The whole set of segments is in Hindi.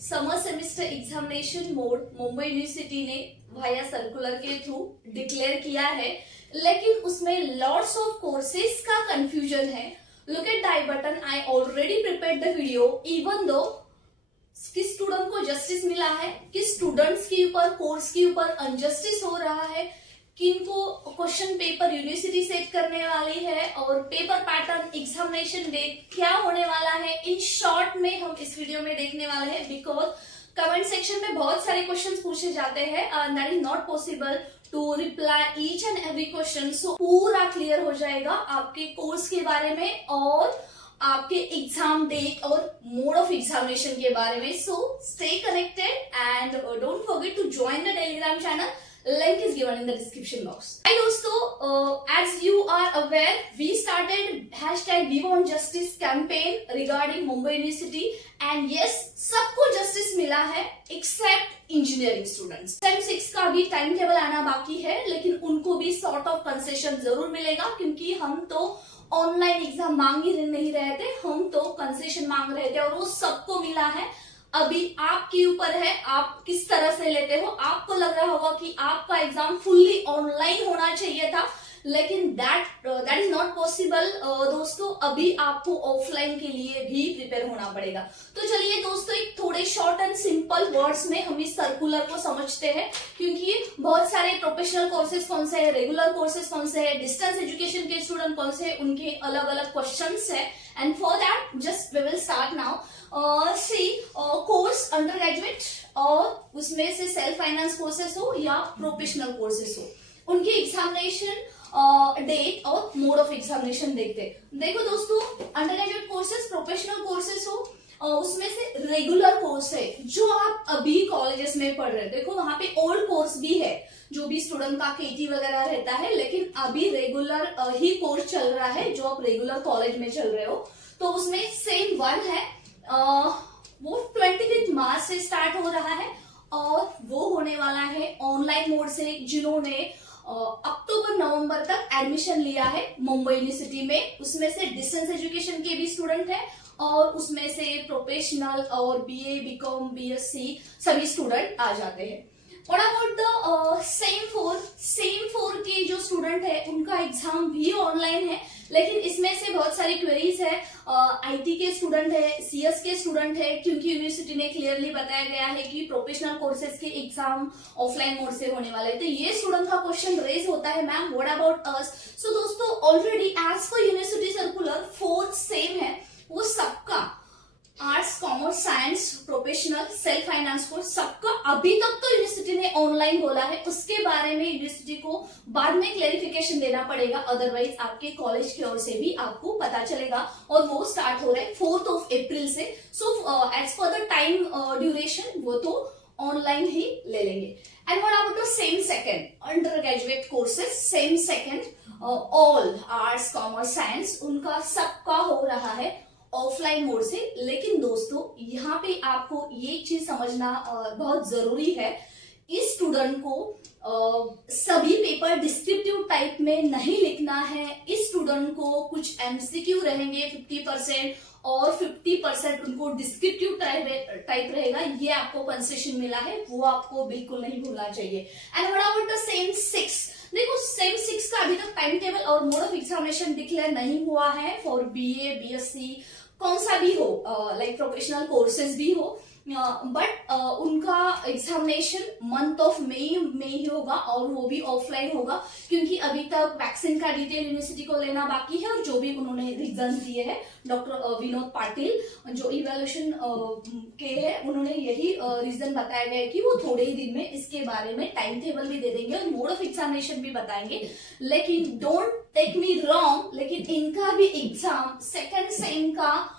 Summer semester examination mode Mumbai university ने वाया सर्कुलर के थ्रू डिक्लेयर किया है, लेकिन उसमें लॉट्स ऑफ कोर्सेज का कंफ्यूजन है। Look at the I button, I already prepared the video. Even though किस स्टूडेंट को जस्टिस मिला है, किस स्टूडेंट्स के ऊपर कोर्स के ऊपर अनजस्टिस हो रहा है, किनको क्वेश्चन पेपर यूनिवर्सिटी सेट करने वाली है और पेपर पैटर्न एग्जामिनेशन डेट क्या होने वाला है, इन शॉर्ट में हम इस वीडियो में देखने वाले हैं। बिकॉज कमेंट सेक्शन में बहुत सारे क्वेश्चंस पूछे जाते हैं and that is not possible to reply each and every question. So पूरा क्लियर हो जाएगा आपके कोर्स के बारे में और आपके एग्जाम डेट और मोड ऑफ एग्जामिनेशन के बारे में। So stay connected and don't forget to join the Telegram channel, link is given in the description box. Hi दोस्तों, as you are aware, we started #WeWantJustice campaign regarding Mumbai University and yes, सबको जस्टिस मिला है except इंजीनियरिंग स्टूडेंट्स। सेम 6 का भी टाइम टेबल आना बाकी है, लेकिन उनको भी सॉर्ट ऑफ कंसेशन जरूर मिलेगा, क्योंकि हम तो ऑनलाइन एग्जाम मांग ही नहीं रहे थे, हम तो कंसेशन मांग रहे थे और वो सबको मिला है। अभी आपके ऊपर है, आप किस तरह से लेते हो। आपको लग रहा होगा कि आपका एग्जाम फुल्ली ऑनलाइन होना चाहिए था, लेकिन दैट इज नॉट पॉसिबल दोस्तों। अभी आपको ऑफलाइन के लिए भी प्रिपेयर होना पड़ेगा। तो चलिए दोस्तों, एक थोड़े शॉर्ट एंड सिंपल वर्ड्स में हम इस सर्कुलर को समझते हैं, क्योंकि बहुत सारे प्रोफेशनल कोर्सेज कौन से है, रेगुलर कोर्सेज कौन से है, डिस्टेंस एजुकेशन के स्टूडेंट कौन से है, उनके अलग अलग क्वेश्चंस है। And for that just we will start now. Course undergraduate और उसमें से सेल्फ फाइनेंस कोर्सेस हो या प्रोफेशनल कोर्सेस हो, उनके एग्जामिनेशन डेट और मोड ऑफ एग्जामिनेशन देखते हैं। देखो दोस्तों, under graduate courses, professional courses हो, उसमें से रेगुलर कोर्स है जो आप अभी कॉलेजेस में पढ़ रहे हैं। देखो वहां पे ओल्ड कोर्स भी है, जो भी स्टूडेंट का केटी वगैरह रहता है, लेकिन अभी रेगुलर ही कोर्स चल रहा है जो आप रेगुलर कॉलेज में चल रहे हो। तो उसमें सेम वन है, वो 25 मार्च से स्टार्ट हो रहा है और वो होने वाला है ऑनलाइन मोड से। जिन्होंने अक्टूबर नवंबर तक एडमिशन लिया है मुंबई यूनिवर्सिटी में, उसमें से डिस्टेंस एजुकेशन के भी स्टूडेंट है और उसमें से प्रोफेशनल और बीए, बीकॉम, बीएससी सभी स्टूडेंट आ जाते हैं। What about the same four के जो स्टूडेंट है उनका एग्जाम भी ऑनलाइन है, लेकिन इसमें से बहुत सारी क्वेरीज है। आईटी के स्टूडेंट है, सीएस के स्टूडेंट है, क्योंकि यूनिवर्सिटी ने क्लियरली बताया गया है कि प्रोफेशनल कोर्सेज के एग्जाम ऑफलाइन मोड से होने वाले हैं। तो ये स्टूडेंट का क्वेश्चन रेज होता है, ma'am what about us. So दोस्तों, already as per university circular 4 sem है, वो सबका arts, commerce, science, professional, self finance course सबका अभी तक तो यूनिवर्सिटी ने ऑनलाइन बोला है। उसके बारे में यूनिवर्सिटी को बाद में क्लेरिफिकेशन देना पड़ेगा, अदरवाइज आपके कॉलेज की ओर से भी आपको पता चलेगा और वो स्टार्ट हो रहा है 4 अप्रैल से। So as per the time duration वो तो ऑनलाइन ही ले लेंगे। And what about the sem second undergraduate courses, sem second all arts, commerce, science, उनका सबका हो रहा है ऑफलाइन मोड से। लेकिन दोस्तों, यहाँ पे आपको ये चीज समझना बहुत जरूरी है, इस स्टूडेंट को सभी पेपर डिस्क्रिप्टिव टाइप में नहीं लिखना है। इस स्टूडेंट को कुछ एमसीक्यू रहेंगे 50% और 50% उनको डिस्क्रिप्टिव टाइप रहेगा। ये आपको कंसेशन मिला है, वो आपको बिल्कुल नहीं भूलना चाहिए। And what about the same 6, देखो सेम 6 का अभी तक टाइम टेबल और मोड ऑफ एग्जामिनेशन डिक्लेयर नहीं हुआ है फॉर बीए, बीएससी, कौन सा भी हो, लाइक प्रोफेशनल कोर्सेज भी हो, बट उनका एग्जामिनेशन मंथ ऑफ मई में ही होगा और वो भी ऑफलाइन होगा, क्योंकि अभी तक वैक्सीन का डिटेल यूनिवर्सिटी को लेना बाकी है। और जो भी उन्होंने रीजन दिए हैं, डॉक्टर विनोद पाटिल जो इवैल्यूएशन के हैं, उन्होंने यही रीजन बताया गया है कि वो थोड़े ही दिन में इसके बारे में टाइम टेबल भी दे देंगे और मोड ऑफ एग्जामिनेशन भी बताएंगे। लेकिन डोंट टेक मी रॉन्ग, लेकिन इनका भी एग्जाम सेकेंड सेम का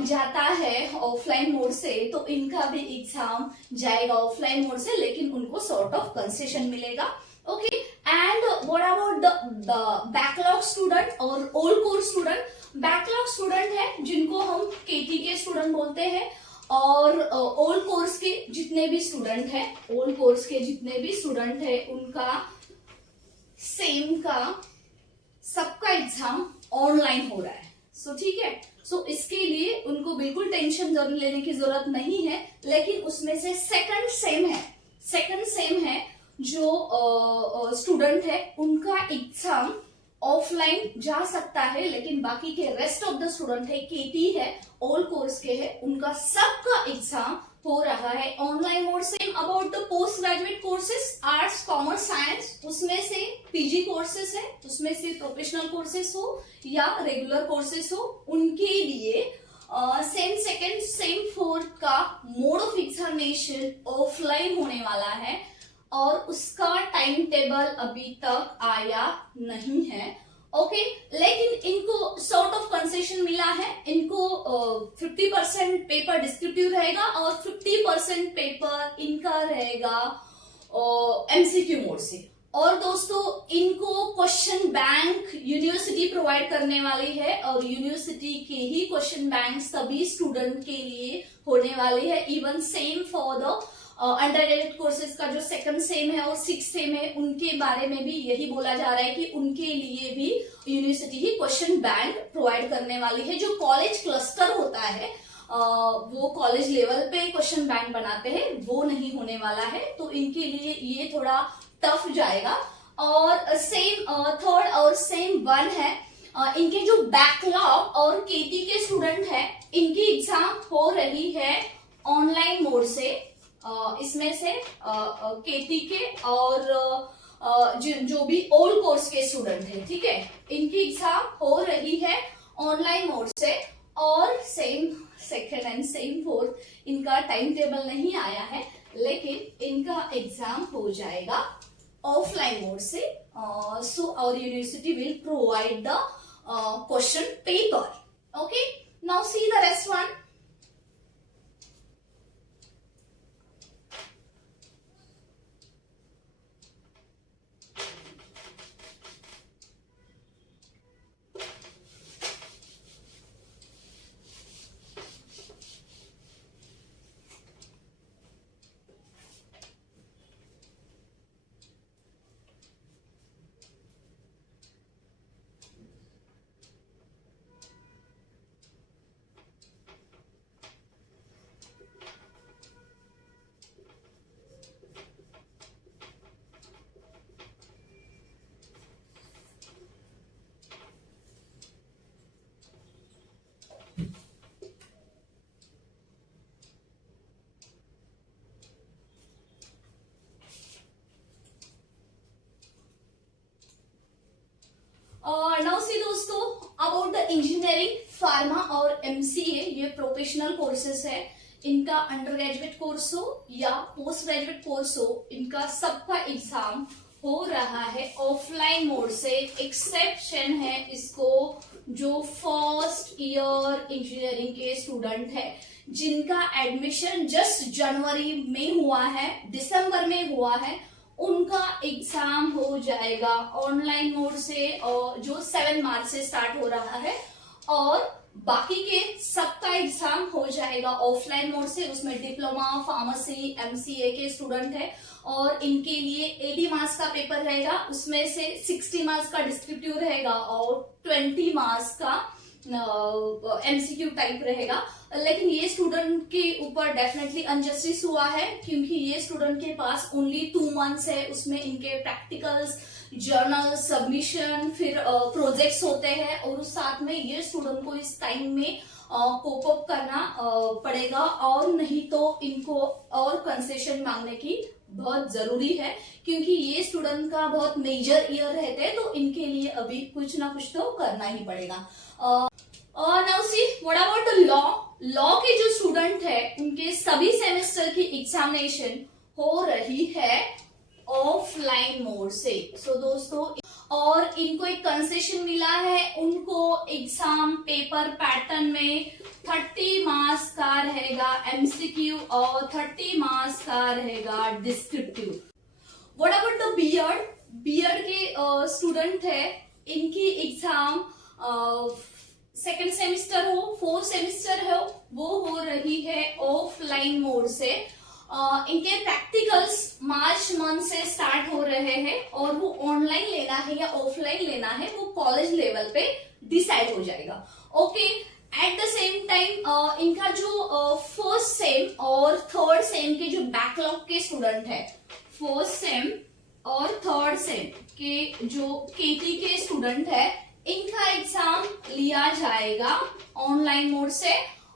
जाता है ऑफलाइन मोड से, तो इनका भी एग्जाम जाएगा ऑफलाइन मोड से, लेकिन उनको सॉर्ट ऑफ कंसेशन मिलेगा। Okay, and what about the backlog student और old course student. Backlog student है जिनको हम केटी के स्टूडेंट बोलते हैं, और ओल्ड कोर्स के जितने भी स्टूडेंट है, ओल्ड कोर्स के जितने भी स्टूडेंट है, उनका सेम का सबका एग्जाम ऑनलाइन हो रहा है। सो ठीक है, सो इसके लिए उनको बिल्कुल टेंशन लेने की जरूरत नहीं है। लेकिन उसमें से सेकंड सेम है जो स्टूडेंट है उनका एग्जाम ऑफलाइन जा सकता है, लेकिन बाकी के रेस्ट ऑफ द स्टूडेंट है, केटी है, ऑल कोर्स के है, उनका सबका एग्जाम हो रहा है ऑनलाइन मोड से। About the post graduate courses, arts, commerce, science, उसमें से पीजी कोर्सेज है, उसमें से प्रोफेशनल कोर्सेज हो या रेगुलर कोर्सेज हो, उनके लिए सेम सेकेंड सेम फोर्थ का मोड ऑफ एग्जामिनेशन ऑफलाइन होने वाला है और उसका टाइम टेबल अभी तक आया नहीं है। ओके, लेकिन इनको सॉर्ट ऑफ कंसेशन मिला है। इनको 50% पेपर डिस्क्रिप्टिव रहेगा और 50% पेपर इनका रहेगा एमसीक्यू मोड से। और दोस्तों इनको क्वेश्चन बैंक यूनिवर्सिटी प्रोवाइड करने वाली है और यूनिवर्सिटी के ही क्वेश्चन बैंक सभी स्टूडेंट के लिए होने वाली है। Even same for the under graduate courses का जो सेकंड सेम है और सिक्स सेम है, उनके बारे में भी यही बोला जा रहा है कि उनके लिए भी यूनिवर्सिटी ही क्वेश्चन बैंक प्रोवाइड करने वाली है। जो कॉलेज क्लस्टर होता है वो कॉलेज लेवल पे क्वेश्चन बैंक बनाते हैं, वो नहीं होने वाला है, तो इनके लिए ये थोड़ा टफ जाएगा। और सेम थर्ड और सेम वन है, इनके जो बैकलॉग और केटी के स्टूडेंट है, इनकी एग्जाम हो रही है ऑनलाइन मोड से। इसमें से केटी के और जो भी ओल्ड कोर्स के स्टूडेंट है, ठीक है, इनकी एग्जाम हो रही है ऑनलाइन मोड से। और same second and same fourth इनका टाइम टेबल नहीं आया है, लेकिन इनका एग्जाम हो जाएगा ऑफलाइन मोड से। So our university will provide the question paper. Okay, now see the rest one. Now see दोस्तों अबाउट द इंजीनियरिंग, फार्मा और एमसीए, ये प्रोफेशनल कोर्सेस है। इनका अंडर ग्रेजुएट कोर्स हो या पोस्ट ग्रेजुएट कोर्स हो, इनका सबका एग्जाम हो रहा है ऑफलाइन मोड से। एक्सेप्शन है इसको जो फर्स्ट ईयर इंजीनियरिंग के स्टूडेंट है, जिनका एडमिशन जस्ट जनवरी में हुआ है, दिसंबर में हुआ है, उनका एग्जाम हो जाएगा ऑनलाइन मोड से, और जो 7 मार्च से स्टार्ट हो रहा है। और बाकी के सबका एग्जाम हो जाएगा ऑफलाइन मोड से। उसमें डिप्लोमा, फार्मेसी, एमसीए के स्टूडेंट है और इनके लिए 80 मार्क्स का पेपर रहेगा। उसमें से 60 मार्क्स का डिस्क्रिप्टिव रहेगा और 20 मार्क्स का एमसीक्यू टाइप रहेगा। लेकिन ये स्टूडेंट के ऊपर डेफिनेटली अनजस्टिस हुआ है, क्योंकि ये स्टूडेंट के पास ओनली 2 मंथ्स है। उसमें इनके प्रैक्टिकल्स, जर्नल सबमिशन, फिर प्रोजेक्ट्स होते हैं, और उस साथ में ये स्टूडेंट को इस टाइम में कोप अप करना पड़ेगा, और नहीं तो इनको और कंसेशन मांगने की बहुत जरूरी है, क्योंकि ये स्टूडेंट का बहुत मेजर ईयर रहते हैं, तो इनके लिए अभी कुछ ना कुछ तो करना ही पड़ेगा। Now see what about the law. Law के जो स्टूडेंट है उनके सभी सेमेस्टर की एग्जामिनेशन हो रही है ऑफलाइन मोड से। सो दोस्तों, और इनको एक कंसेशन मिला है, उनको एग्जाम पेपर पैटर्न में 30 मार्क्स का रहेगा एमसीक्यू और 30 मार्क्स का रहेगा descriptive. What about the BEd. BEd के स्टूडेंट है, इनकी एग्जाम सेकेंड सेमिस्टर हो, 4th सेमिस्टर हो, वो हो रही है ऑफलाइन मोड से। इनके प्रैक्टिकल्स मार्च मंथ से स्टार्ट हो रहे हैं, और वो ऑनलाइन लेना है या ऑफलाइन लेना है वो कॉलेज लेवल पे डिसाइड हो जाएगा। Okay, at the same time इनका जो फर्स्ट सेम और थर्ड सेम के जो बैकलॉग के स्टूडेंट है, फर्स्ट सेम और थर्ड सेम के जो केटी के स्टूडेंट है, इनका एग्जाम लिया जाएगा ऑनलाइन मोड से,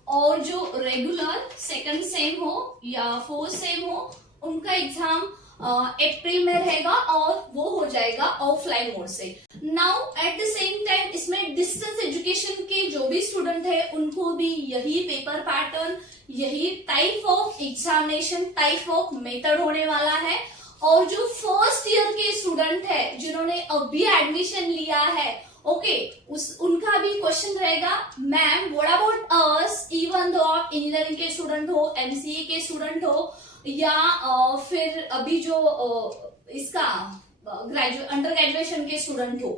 और जो रेगुलर सेकंड सेम हो या फोर्थ सेम हो उनका एग्जाम अप्रैल में रहेगा और वो हो जाएगा ऑफलाइन मोड से। Now at the same time इसमें डिस्टेंस एजुकेशन के जो भी स्टूडेंट है उनको भी यही पेपर पैटर्न, यही type of examination, type of method होने वाला है। और जो फर्स्ट ईयर के स्टूडेंट है जिन्होंने अभी एडमिशन लिया है, ओके, उनका भी क्वेश्चन रहेगा, ma'am what about us, even though आप इंजीनियरिंग के स्टूडेंट हो, एमसीए के स्टूडेंट हो, या फिर अभी जो इसका अंडर ग्रेजुएशन के स्टूडेंट हो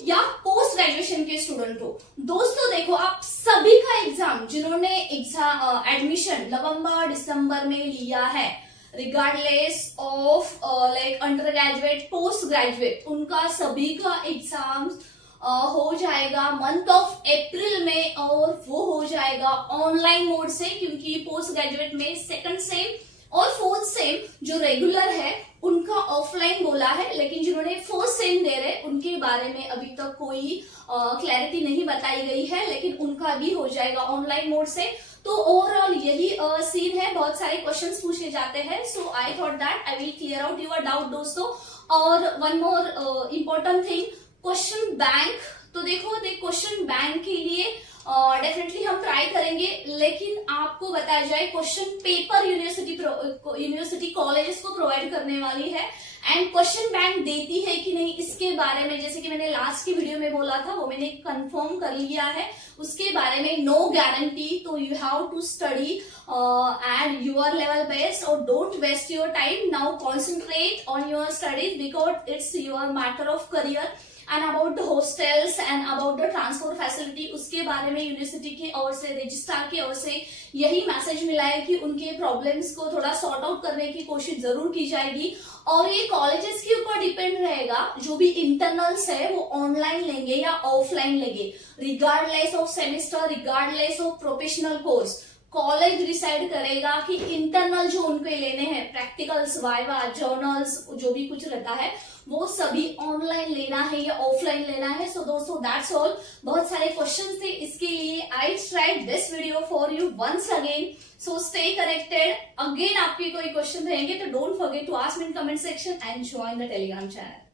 या पोस्ट ग्रेजुएशन के स्टूडेंट हो। दोस्तों देखो, आप सभी का एग्जाम जिन्होंने एडमिशन नवंबर दिसंबर में लिया है, regardless of like under graduate post graduate, उनका सभी का एग्जाम हो जाएगा मंथ ऑफ अप्रैल में, और वो हो जाएगा ऑनलाइन मोड से, क्योंकि पोस्ट ग्रेजुएट में सेकंड सेम और फोर्थ सेम जो रेगुलर है उनका ऑफलाइन बोला है, लेकिन जिन्होंने फर्स्ट सेम दे रहे उनके बारे में अभी तक कोई क्लैरिटी नहीं बताई गई है, लेकिन उनका भी हो जाएगा ऑनलाइन मोड से। तो ओवरऑल यही सीन है, बहुत सारे क्वेश्चंस पूछे जाते हैं, so I thought that I will clear out your doubt दोस्तों। और one more important thing, question bank. तो देखो क्वेश्चन बैंक के लिए डेफिनेटली हम ट्राई करेंगे, लेकिन आपको बताया जाए क्वेश्चन पेपर यूनिवर्सिटी कॉलेजेस को प्रोवाइड करने वाली है, एंड क्वेश्चन बैंक देती है कि नहीं इसके बारे में, जैसे कि मैंने लास्ट की वीडियो में बोला था, वो मैंने कंफर्म कर लिया है, उसके बारे में नो गारंटी। तो you have to study at your level best, और don't waste your time, now concentrate on your studies because it's your matter of career. And about the hostels and about the transport facility, उसके बारे में यूनिवर्सिटी की ओर से, रजिस्ट्रार की ओर से यही मैसेज मिला है कि उनके प्रॉब्लम्स को थोड़ा सॉर्ट आउट करने की कोशिश जरूर की जाएगी। और ये कॉलेजेस के ऊपर डिपेंड रहेगा, जो भी इंटरनल्स है वो ऑनलाइन लेंगे या ऑफलाइन लेंगे, regardless of semester, regardless of professional course. College decide करेगा कि इंटरनल जो उनको लेने हैं, प्रैक्टिकल्स, वाइवा, जर्नल्स, जो भी कुछ रहता है वो सभी ऑनलाइन लेना है या ऑफलाइन लेना है। सो दोस्तों दैट्स ऑल। बहुत सारे क्वेश्चंस थे, इसके लिए I tried this video for you once again, so stay connected. Again आपके कोई क्वेश्चन रहेंगे तो don't forget to ask me in comment section and join the Telegram channel.